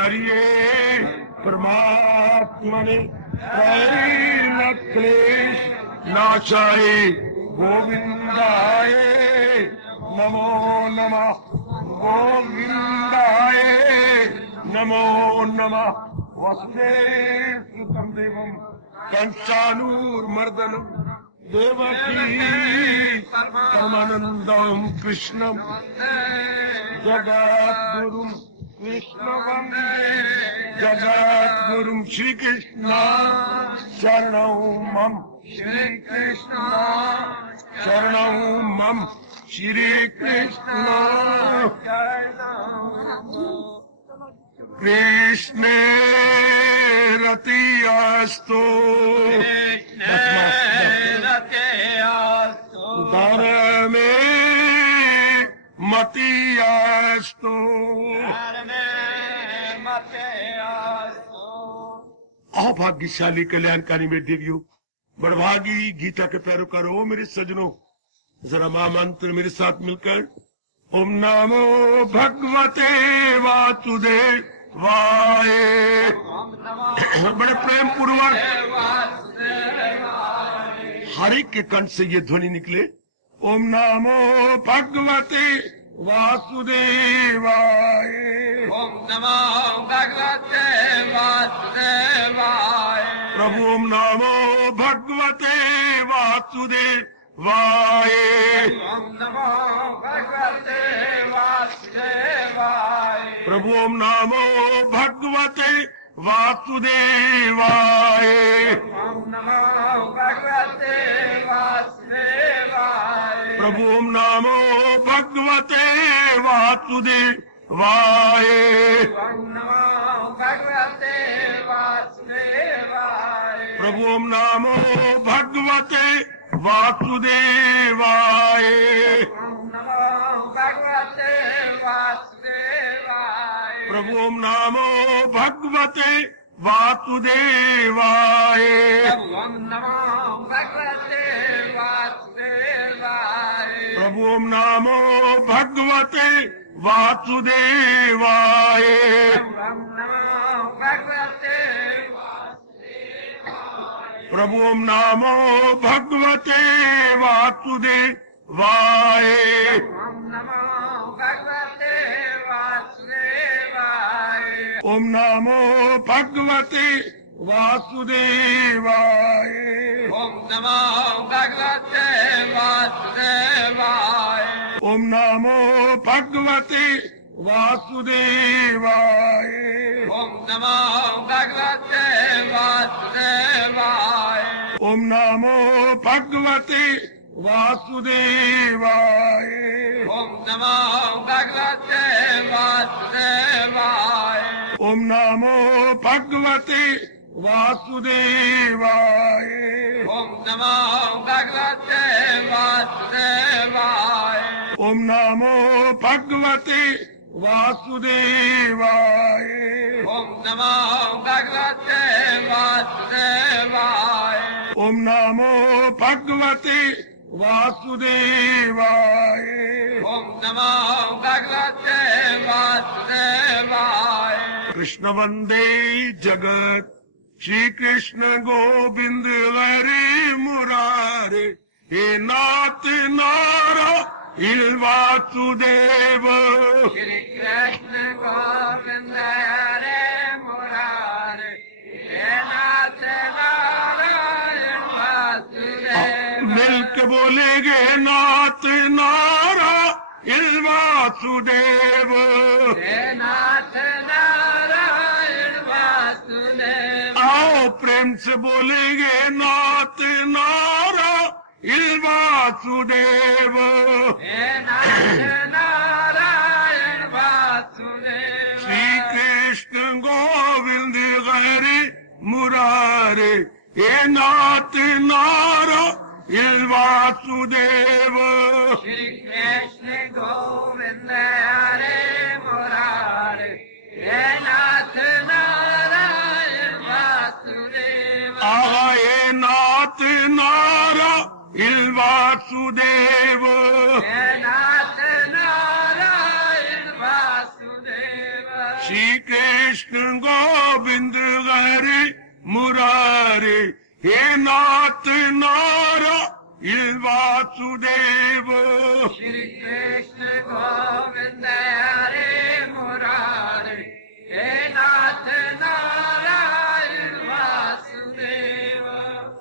हरिये परमात्मने त्रैलोक्य न क्लेश नाशाय गोविंदाय नमो नमः गोविंदाय नमो नमः वसुदेव देवं कंसानुर्मर्दनं देवकी परमानंदं कृष्णं जगद्गुरुं कृष्ण वंदे जगद्गुरुं श्री कृष्ण शरणं मम श्री कृष्ण शरणं मम श्री कृष्ण कृष्णे रतियास्तु धर्मे मतियास्तु अभाग्यशाली कल्याणकारी मेरे देवियों बड़भागी गीता के पैरोकारों मेरे सजनों जरा महामंत्र मेरे साथ मिलकर ओम नमो भगवते वासुदेवाय बड़े प्रेम पूर्वक हर एक के कंठ से ये ध्वनि निकले ओम नमो भगवते वासुदेवाय ओम नमो भगवते वासुदेवाय प्रभु ओम नमो भगवते वासुदेवाय ओम नमो भगवते वासुदेवाय प्रभु ओम नमो भगवते वासुदेवाय ओम नमो भगवते वासुदेवाय प्रभु ओम नमो भगवते वासुदेवाय ओम नमो भगवते वासुदेवाय प्रभु ओम नमो भगवते वासुदेवाय ओम नमो भगवते वासुदेवाय प्रभु ओम नमो भगवते वासुदेवाय ओम नमो भगवते वासुदेवाय प्रभु ओम नमो भगवते वासुदेवाय ओम नमो भगवते प्रभु ओम नमो भगवते वासुदेवाय ओम नमो भगवते वासुदेवाय ओम नमो भगवते वासुदेवाय ओम नमो भगवते वासुदेवाय ओम नमो भगवते वासुदेवाय ओम नमो भगवते वासुदेवाय ओम नमो भगवते वासुदेवाय ओम नमो भगवते वासुदेवाय ओम नमो भगवते वासुदेवाय ओम नमो भगवते वासुदेवाय ओम नमो भगवते वासुदेवाय ओम नमो भगवते वासुदेवाय ओम नमो भगवते वासुदेवाय ओम नमो भगवते वासुदेवाय कृष्ण वंदे जगत श्री कृष्ण गोविंद हरे मुरारे हे नाथ नारा वासुदेव श्री कृष्ण गोविंद हरे मुरारे हे नाथ नारायण वासुदेव मिलके बोलेंगे नाथ नारा वासुदेव हे नाथ नारायण वासुदेव आओ प्रेम से बोलेंगे नाथ नारा वासुदेव हे नाथ नारायण वासुदेव श्री कृष्ण गोविंद हरे मुरारे हे नाथ नारा वासुदेव श्री कृष्ण गोविंद हरे मुरारे हे नाथ नारायण वासुदेव आए नाथ नारा वासुदेव हे नाथ नारायण वासुदेव श्री कृष्ण गोविंद हरे मुरारे, हे नाथ Narayan Vasudev. Shri Krishna Govinda Hare Murari, He Nath Narayan Vasudeva.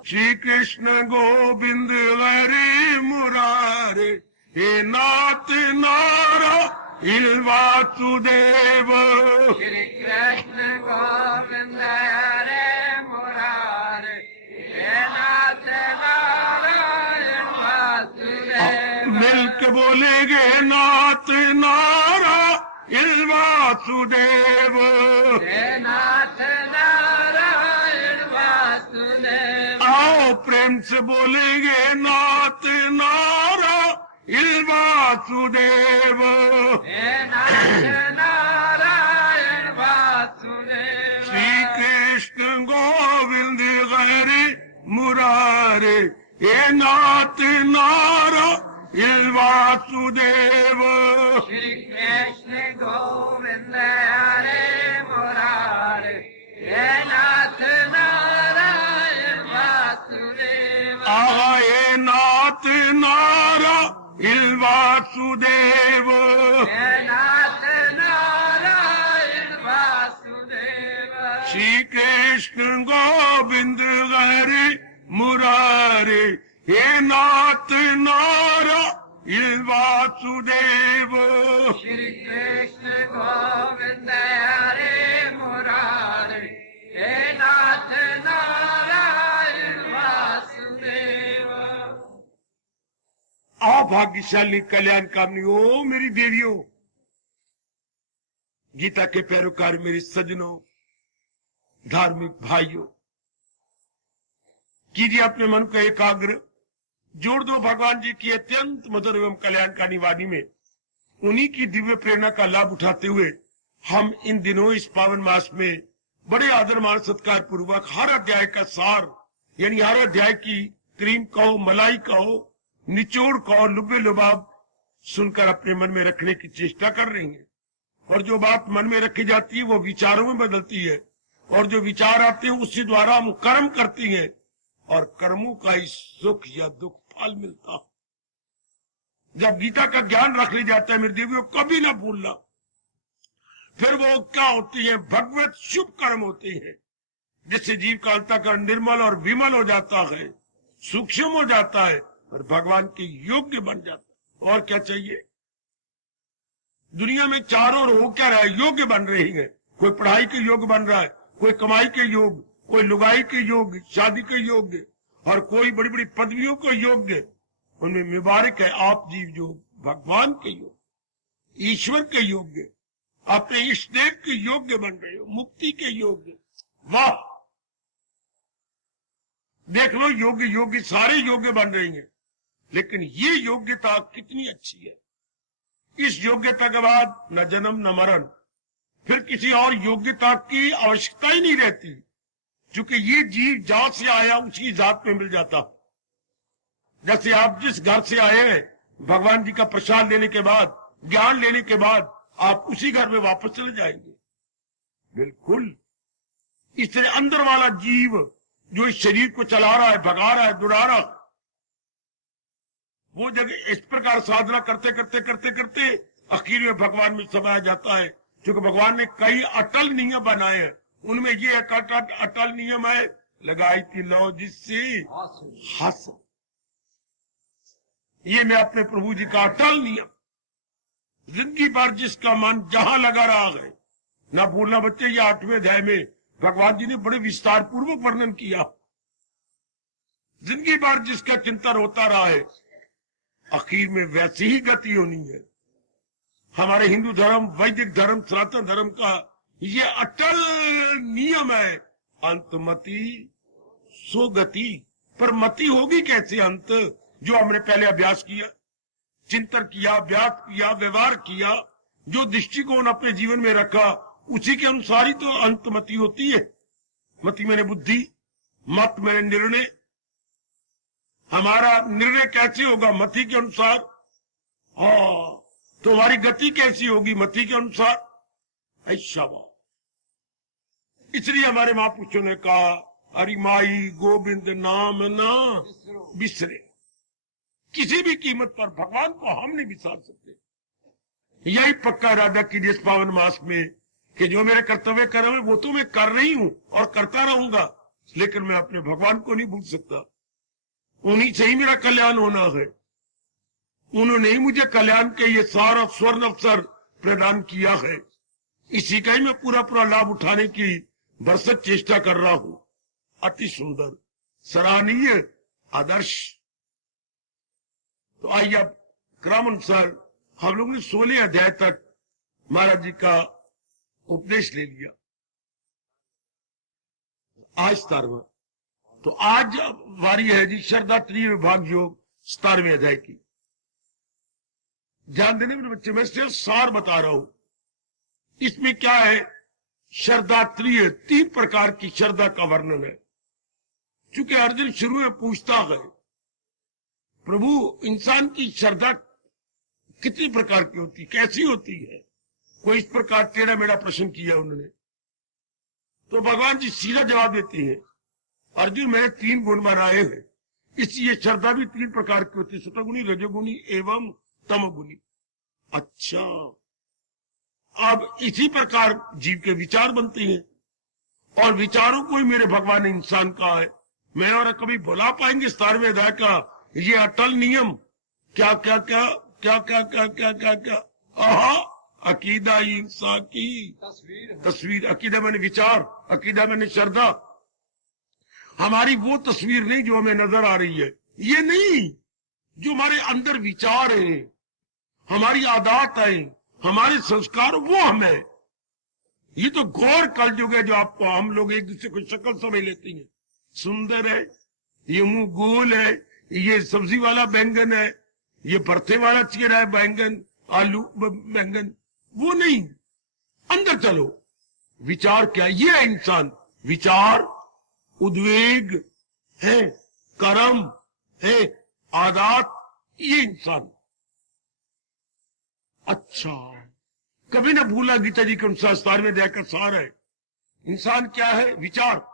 Shri Krishna Govind हरे मुरारे, हे नाथ Narayan Vasudev. Shri Krishna Govinda Hare Murari, He Nath Narayan Vasudeva. मिलके बोलेंगे नाथ Narayan Vasudev. He Nath Narayan Vasudeva. आओ प्रेम से बोलेंगे नाथ Narayan Vasudev. He Nath Narayan Vasudeva. Shri Krishna Govind हरे मुरारे, हे नाथ Narayan Vasudev. Shri Krishna Govinda Hare Murari, He Nath Narayan Vasudeva. आए नाथ Narayan Vasudev. He Nath Narayan Vasudeva. Shri Krishna Govind हरे मुरारे, हे नाथ Narayan Vasudev. Shri Krishna Govinda Hare Murari, He Nath Narayan Vasudeva. अभाग्यशाली कल्याण कामनियों, मेरी देवियों, गीता के पैरोकार मेरे सज्जनों, धार्मिक भाइयों, कीजिए अपने मन को एकाग्र, जोड़ दो भगवान जी की अत्यंत मधुर एवं कल्याणकारी वाणी में। उन्हीं की दिव्य प्रेरणा का लाभ उठाते हुए हम इन दिनों इस पावन मास में बड़े आदर मान सत्कार पूर्वक हर अध्याय का सार, यानी हर अध्याय की क्रीम कहो, मलाई कहो, निचोड़ कहो, लुबे लुबाब सुनकर अपने मन में रखने की चेष्टा कर रही हैं। और जो बात मन में रखी जाती है वो विचारों में बदलती है, और जो विचार आते हैं उसके द्वारा हम कर्म करती हैं, और कर्मों का ही सुख या दुख फल मिलता है। जब गीता का ज्ञान रख लिया जाता है मेरे देवियों, कभी ना भूलना, फिर वो क्या होती है, भगवत शुभ कर्म होते हैं, जिससे जीव का अंतःकरण निर्मल और विमल हो जाता है, सूक्ष्म हो जाता है और भगवान के योग्य बन जाता है। और क्या चाहिए? दुनिया में चारों ओर हो क्या रहा है, योग्य बन रही है। कोई पढ़ाई के योग्य बन रहा है, कोई कमाई के योग्य, कोई लुगाई के योग्य, शादी के योग्य, और कोई बड़ी बड़ी पदवियों को योग्य। उनमें मुबारक है आप जीव जो भगवान के योग्य, ईश्वर के योग्य, अपने इष्ट देव के योग्य बन रहे हो, मुक्ति के योग्य। वाह, देख लो, योग्य योग्य सारे योग्य बन रही हैं, लेकिन ये योग्यता कितनी अच्छी है। इस योग्यता के बाद न जन्म न मरण, फिर किसी और योग्यता की आवश्यकता ही नहीं रहती, क्योंकि ये जीव जहां से आया उसी जात में मिल जाता। जैसे आप जिस घर से आए हैं, भगवान जी का प्रसाद लेने के बाद, ज्ञान लेने के बाद आप उसी घर में वापस चले जाएंगे। बिल्कुल इस तरह अंदर वाला जीव जो इस शरीर को चला रहा है, भगा रहा है, दुड़ा रहा है, वो जगह इस प्रकार साधना करते करते करते करते आखिर में भगवान में समाया जाता है। क्योंकि भगवान ने कई अटल नियम बनाए हैं, उनमें ये एक अटल नियम है, लगाई थी लो जिससे हंस। ये मैं अपने प्रभु जी का अटल नियम, जिंदगी भर जिसका मन जहां लगा रहा है। ना भूलना बच्चे, ये 8वें अध्याय में भगवान जी ने बड़े विस्तार पूर्वक वर्णन किया। जिंदगी भर जिसका चिंतन होता रहा है, आखिर में वैसी ही गति होनी है। हमारे हिंदू धर्म, वैदिक धर्म, सनातन धर्म का ये अटल नियम है, अंतमति सुगति। पर मति होगी कैसे अंत? जो हमने पहले अभ्यास किया, चिंतन किया, अभ्यास किया, व्यवहार किया, जो दृष्टिकोण अपने जीवन में रखा, उसी के अनुसार ही तो अंतमति होती है। मति मैंने बुद्धि, मत मैंने निर्णय। हमारा निर्णय कैसे होगा? मति के अनुसार। हाँ, तो हमारी गति कैसी होगी? मति के अनुसार। ऐसा बात। इसलिए हमारे महापुरुषों ने कहा, हरि माई गोविंद नाम ना बिसरे। किसी भी कीमत पर भगवान को हम नहीं बिसार सकते। यही पक्का इरादा कीजिए इस पावन मास में कि जो मेरे कर्तव्य कर्म है वो तो मैं कर रही हूं और करता रहूंगा, लेकिन मैं अपने भगवान को नहीं भूल सकता। उन्हीं से ही मेरा कल्याण होना है। उन्होंने ही मुझे कल्याण के ये सारा स्वर्ण अवसर प्रदान किया है। इसी का ही मैं पूरा पूरा लाभ उठाने की भरसक चेष्टा कर रहा हूं। अति सुंदर, सराहनीय, आदर्श। तो आइए अब क्रमानुसार हम लोगों ने 16 अध्याय तक महाराज जी का उपदेश ले लिया। आज 17वां, तो आज वारी है जी श्रद्धा त्रिय विभाग योग 17वें अध्याय की। ध्यान देने मेरे बच्चे, मैं सिर्फ सार बता रहा हूं। इसमें क्या है, श्रद्धा त्रिय, 3 प्रकार की श्रद्धा का वर्णन है। चूंकि अर्जुन शुरू में पूछता है, प्रभु इंसान की श्रद्धा कितनी प्रकार की होती, कैसी होती है? कोई इस प्रकार टेढ़ा मेढ़ा प्रश्न किया उन्होंने। तो भगवान जी सीधा जवाब देते हैं, अर्जुन मैंने 3 गुण बनाए हैं, इसलिए श्रद्धा भी 3 प्रकार की होती है, सतोगुणी, रजोगुणी एवं तमोगुणी। अच्छा, अब इसी प्रकार जीव के विचार बनते हैं, और विचारों को ही मेरे भगवान ने इंसान कहा है। मैं और कभी भुला पाएंगे 17वें अध्याय का ये अटल नियम? क्या क्या क्या क्या क्या क्या क्या क्या क्या आहा, अकीदा इंसान की तस्वीर। अकीदा मैंने विचार, अकीदा मैंने श्रद्धा। हमारी वो तस्वीर नहीं जो हमें नजर आ रही है, ये नहीं, जो हमारे अंदर विचार है, हमारी आदत है, हमारे संस्कार, वो हमें। ये तो घोर कलयुग है जो आपको हम लोग एक दूसरे को शक्ल समझ लेते हैं। सुंदर है, ये मुंह गोल है, ये सब्जी वाला बैंगन है, ये भरते वाला चेहरा है, बैंगन आलू बैंगन, वो नहीं। अंदर चलो, विचार क्या, ये है इंसान। विचार, उद्वेग है, कर्म है, आदत, ये इंसान। अच्छा, कभी ना भूला गीता जी के अनुसार 17वें अध्याय का सार है। इंसान क्या है? विचार।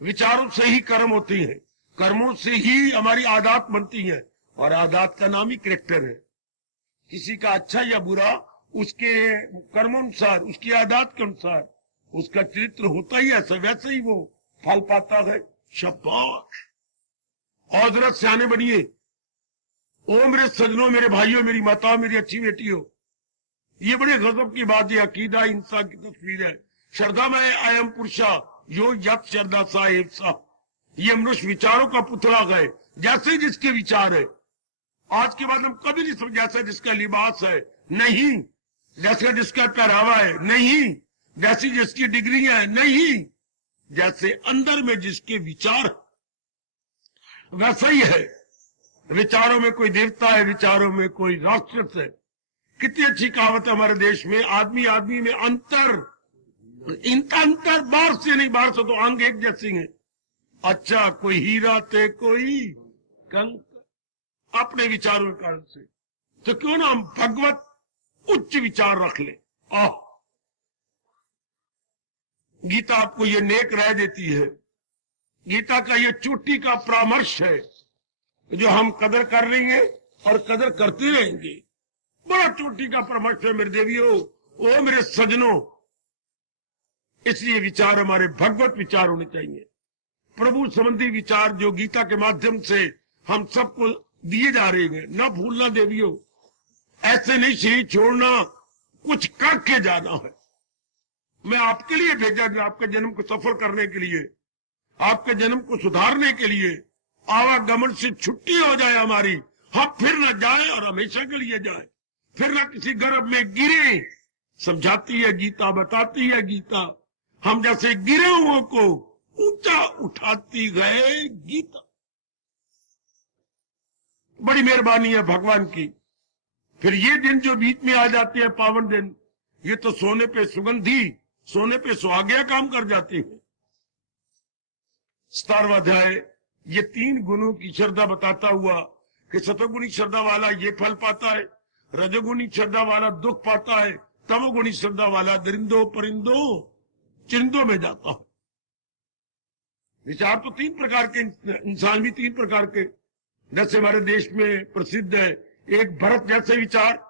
विचारों से ही कर्म होती है, कर्मों से ही हमारी आदत बनती है, और आदत का नाम ही कैरेक्टर है। किसी का अच्छा या बुरा उसके कर्मों-अनुसार, उसकी आदत के अनुसार उसका चरित्र होता ही ऐसा, वैसे ही वो फल पाता है। शाबाश। और जरा सियाने बनिए। ओ मेरे सजनों, मेरे भाइयों, मेरी माताओं, मेरी अच्छी बेटियों, ये बड़े गजब की बात है। अकीदा इंसान की तस्वीर है। श्रद्धा में अयम पुरुषा यो यत श्रद्धा साहेब सा। ये मनुष्य विचारों का पुतला है। जैसे जिसके विचार है, आज के बाद हम कभी नहीं समझ, जैसा जिसका लिबास है नहीं, जैसा जिसका पहरावा है नहीं, जैसी जिसकी डिग्रियां है नहीं, जैसे अंदर में जिसके विचार वैसा ही है। विचारों में कोई देवता है, विचारों में कोई राक्षस है। कितनी अच्छी कहावत है हमारे देश में, आदमी आदमी में अंतर, इनका अंतर बाहर से नहीं, बाहर से तो अंग एक जैसे हैं। अच्छा, कोई हीरा थे कोई कंक, अपने विचारों के कारण से। तो क्यों ना हम भगवत उच्च विचार रख ले। गीता आपको ये नेक राय देती है। गीता का ये चोटी का परामर्श है जो हम कदर कर रहे हैं और कदर करते रहेंगे। बड़ा चोटी का परामर्श है मेरे देवियों, ओ मेरे सजनों। इसलिए विचार हमारे भगवत विचार होने चाहिए, प्रभु संबंधी विचार जो गीता के माध्यम से हम सबको दिए जा रहे हैं। न भूलना देवियों, ऐसे नहीं शरीर छोड़ना, कुछ करके जाना है। मैं आपके लिए भेजा गया, आपके जन्म को सफल करने के लिए, आपके जन्म को सुधारने के लिए। आवागमन से छुट्टी हो जाए हमारी, हम फिर न जाए और हमेशा के लिए जाए, फिर न किसी गर्भ में गिरे। समझाती है गीता, बताती है गीता, हम जैसे गिरे हुओं को ऊंचा उठाती गए गीता। बड़ी मेहरबानी है भगवान की। फिर ये दिन जो बीच में आ जाते हैं, पावन दिन, ये तो सोने पे सुगंधी, सोने पे सुहागिया काम कर जाती है। 17वां अध्याय ये 3 गुणों की श्रद्धा बताता हुआ कि सतोगुणी श्रद्धा वाला ये फल पाता है, रजोगुणी श्रद्धा वाला दुख पाता है, तमोगुणी श्रद्धा वाला दरिंदो परिंदो चिंदों में जाता है। विचार तो तीन प्रकार के, इंसान भी तीन प्रकार के, जैसे हमारे देश में प्रसिद्ध है, एक भरत जैसे विचार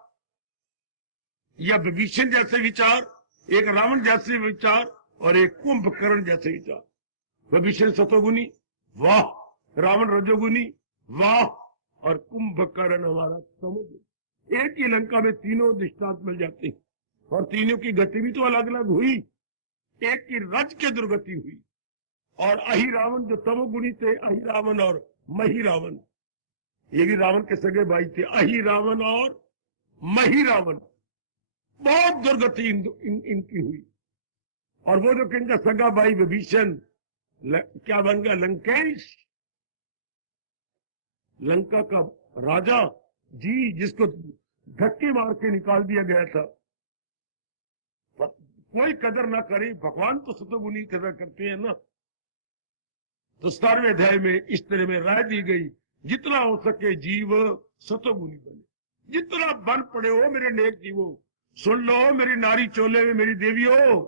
या विभीषण जैसे विचार, एक रावण जैसे विचार और एक कुंभकर्ण जैसे विचार। विभीषण सतोगुनी, वाह, रावण रजोगुनी, वाह, और कुंभकर्ण हमारा तमोगुनी। एक ही लंका में तीनों दृष्टांत मिल जाते हैं और तीनों की गति भी तो अलग अलग हुई। एक की रज के दुर्गति हुई और अहि रावण जो तमोगुनी थे, अहि रावण और मही रावण, ये भी रावण के सगे भाई थे, अहि रावण और मही रावण, बहुत दुर्गति इनकी हुई। और वो जो इनका सगा भाई विभीषण क्या बन गया, लंकेश, लंका का राजा जी, जिसको धक्के मार के निकाल दिया गया था। कोई कदर ना करे, भगवान तो सतोगुनी कदर करते हैं ना। तो 17वें अध्याय में इस तरह में राय दी गई, जितना हो सके जीव सतोगुनी बने, जितना बन पड़े हो मेरे नेक जीवो, सुन लो मेरी नारी चोले में मेरी देवियों,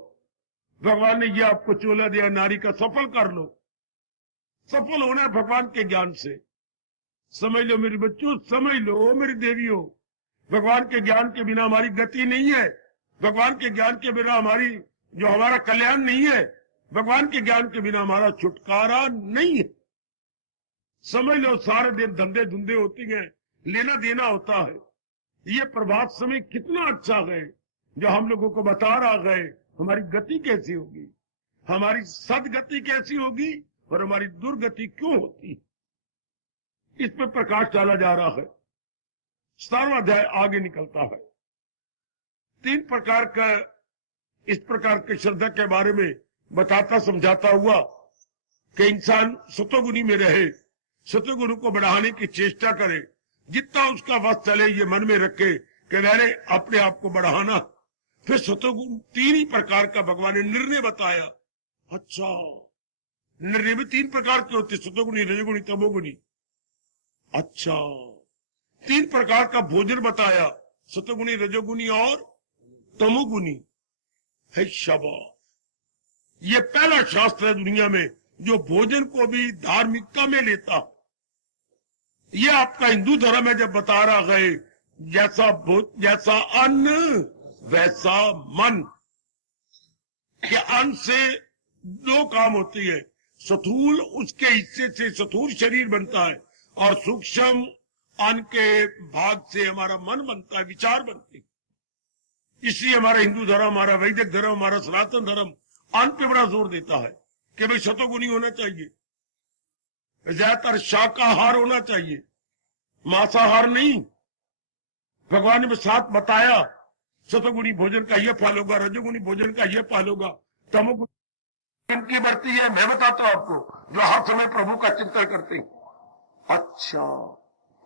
भगवान ने ये आपको चोला दिया, नारी का सफल कर लो। सफल होना है भगवान के ज्ञान से। समझ लो मेरे बच्चों, समझ लो मेरी देवियों, भगवान के ज्ञान के बिना हमारी गति नहीं है, भगवान के ज्ञान के बिना हमारी जो हमारा कल्याण नहीं है, भगवान के ज्ञान के बिना हमारा छुटकारा नहीं है। समझ लो सारे दिन धंधे धुंधे होती हैं, लेना देना होता है। ये प्रभात समय कितना अच्छा है जो हम लोगों को बता रहा है हमारी गति कैसी होगी, हमारी सदगति कैसी होगी और हमारी दुर्गति क्यों होती है। इस पर प्रकाश डाला जा रहा है। 17वां अध्याय आगे निकलता है। तीन प्रकार का, इस प्रकार की श्रद्धा के बारे में बताता समझाता हुआ कि इंसान सतोगुनी में रहे, सतोगुरु को बढ़ाने की चेष्टा करे, जितना उसका वश चले ये मन में रखे कि मैंने अपने आप को बढ़ाना। फिर सतोगुण तीन ही प्रकार का भगवान ने निर्णय बताया। अच्छा, निर्णय भी तीन प्रकार के होते, सतोगुनी, रजोगुनी, तमोगुनी। अच्छा, तीन प्रकार का भोजन बताया, सतोगुनी, रजोगुनी और तमोगुनी है। शाबाश, ये पहला शास्त्र है दुनिया में जो भोजन को भी धार्मिकता में लेता। ये आपका हिंदू धर्म है जब बता रहा है जैसा अन्न वैसा मन, कि अन्न से दो काम होती है, स्थूल उसके हिस्से से स्थूल शरीर बनता है और सूक्ष्म अन्न के भाग से हमारा मन बनता है, विचार बनते हैं। इसलिए हमारा हिंदू धर्म, हमारा वैदिक धर्म, हमारा सनातन धर्म अन्न पे बड़ा जोर देता है कि भाई सतोगुनी होना चाहिए, ज्यादातर शाकाहार होना चाहिए, मांसाहार नहीं। भगवान ने साथ बताया सतोगुनी भोजन का यह फल होगा, रजोगुनी भोजन का यह फल होगा, तमोगुनी इनकी बढ़ती है। मैं बताता हूं आपको जो हर समय प्रभु का चिंतन करते हैं। अच्छा,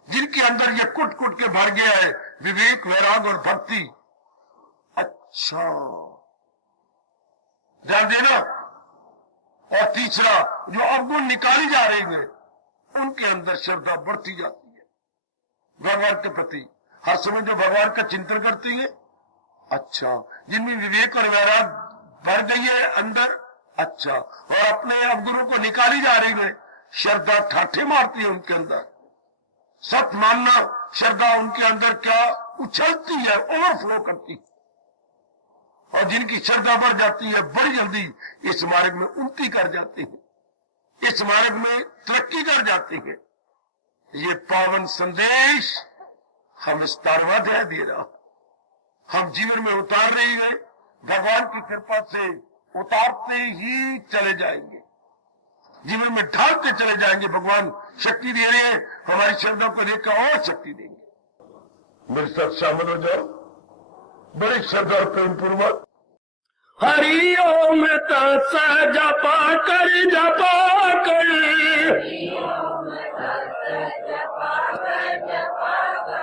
जिनके अंदर ये कुट कुट के भर गया है विवेक, वैराग और भक्ति। अच्छा, ध्यान देना। और तीसरा, जो अवगुण निकाली जा रही है उनके अंदर श्रद्धा बढ़ती जाती है भगवान के प्रति, हर समय जो भगवान का चिंतन करती है। अच्छा, जिनमें विवेक और वैराग भर गई है अंदर। अच्छा, और अपने अवगुणों को निकाली जा रही है, श्रद्धा ठाठे मारती है उनके अंदर। सत मानना श्रद्धा उनके अंदर क्या उछलती है, ओवरफ्लो करती है। और जिनकी श्रद्धा बढ़ जाती है बड़ी जल्दी इस मार्ग में उन्नति कर जाती है, इस मार्ग में तरक्की कर जाती है। ये पावन संदेश हम 17वां अध्याय दे रहा, हम जीवन में उतार रही है। भगवान की कृपा से उतारते ही चले जाएंगे, जीवन में ढालते चले जाएंगे। भगवान शक्ति दे रहे हैं, हमारी श्रद्धा को देखकर और शक्ति देंगे। मेरे साथ शामिल हो जाओ बड़ी श्रद्धा और प्रेम पूर्वक। हरि ओम तत्स जपा कर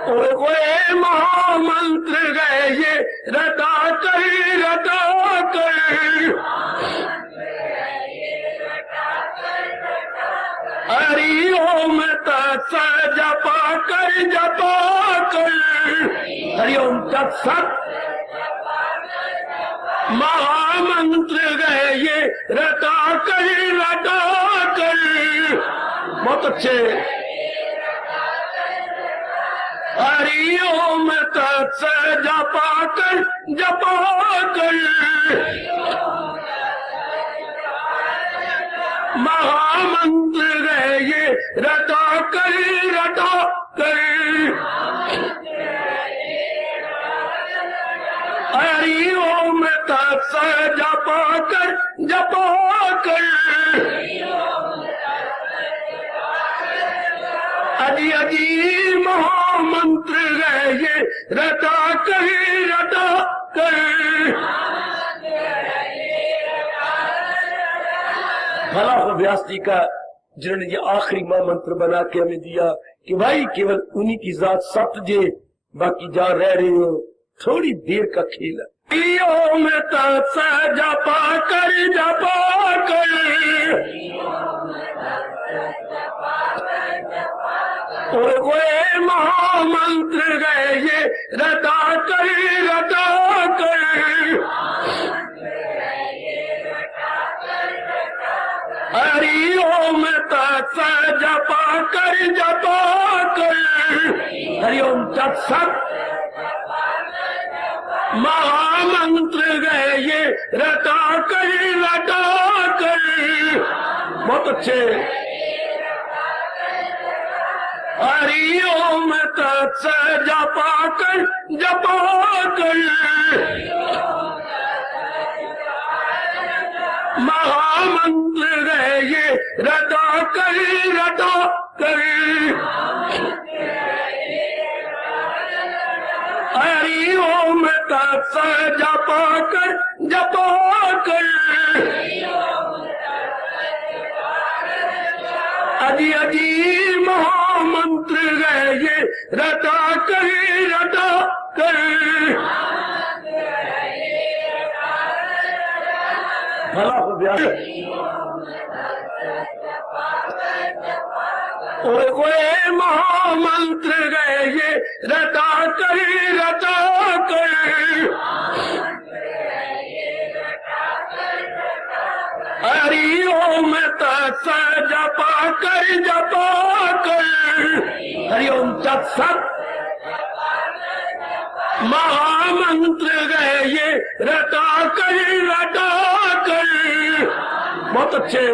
ओए महामंत्र गए ये रटा कर हरि ओम तत्स जपा कर हरि ओम तत्सत महामंत्र गए रटा कर। बहुत अच्छे। हरि ओम तत्स जपा कर महामंत्र है ये रटा कर। हरि ओम तत्स जपा कर। अजी अजी महामंत्र है ये रटा कर। भला हो व्यास जी का, जिन्होंने ये आखिरी महामंत्र बना के हमें दिया कि भाई केवल उन्हीं की जात सत्य जे, बाकी जहाँ रह रहे हो थोड़ी देर का खेल है। ओम तत्स जपा कर। और कोई महामंत्र गए ये रटा कर। हरि ओम तत्स जपा कर। हरि ओम तत्सत महामंत्र गए ये रटा कर। बहुत अच्छे। हरि ओम तत्स जपा कर। महामंत्र है ये रटा कर। हरि ओम तत्स जपा कर। अजी अजी महामंत्र है ये रटा कर। भला हो व्यास। और कोई महामंत्र गए ये रटा कर। हरि ओम तत्स जपा कर। हरि ओम तत्सत महामंत्र गए ये रटा कर। बहुत अच्छे।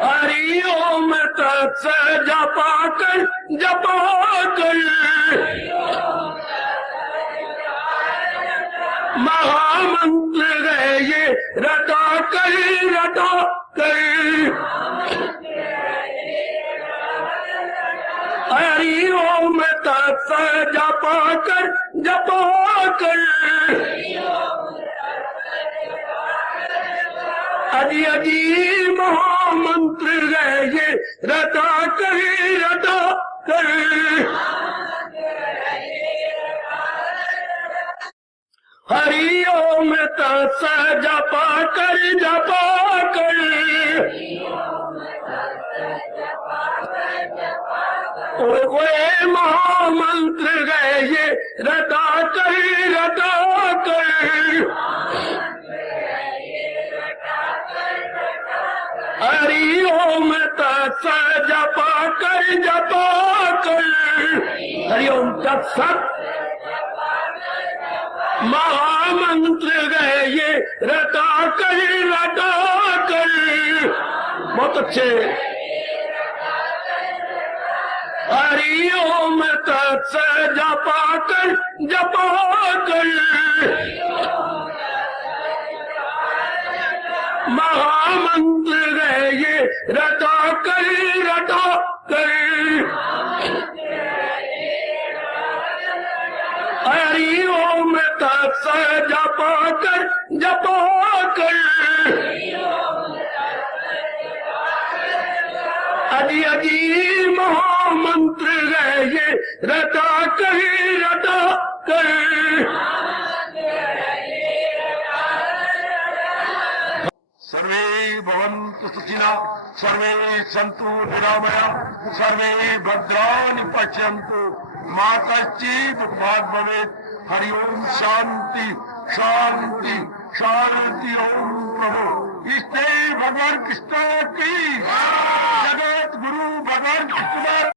हरि ओम तत्स जपा कर। महामंत्र है ये रटा कर। हरि ओम तत्स जपा कर। अजी अजी महामंत्र है ये रटा कर। हरि ओम तत्स जपा कर। और कोई महामंत्र गए ये रटा कर। हरि ओम तत्स जपा कर। हरि ओम तत्सत महामंत्र गए ये रटा कर। बहुत अच्छे। हरि ओम तत्स जपा कर। महामंत्र गए ये रटा कर। हरि ओम तत्स जपा कर। अजी अजी महामंत्र है ये रटा कर। सर्वे भवन्तु सुखिनः, सर्वे सन्तु निरामयाः, सर्वे भद्राणि पश्यन्तु, मा कश्चित् दुःखात् भवेत्। हरि ओम शांति। शांति शांति। ओम प्रभु इष्टे भगवान कृष्ण की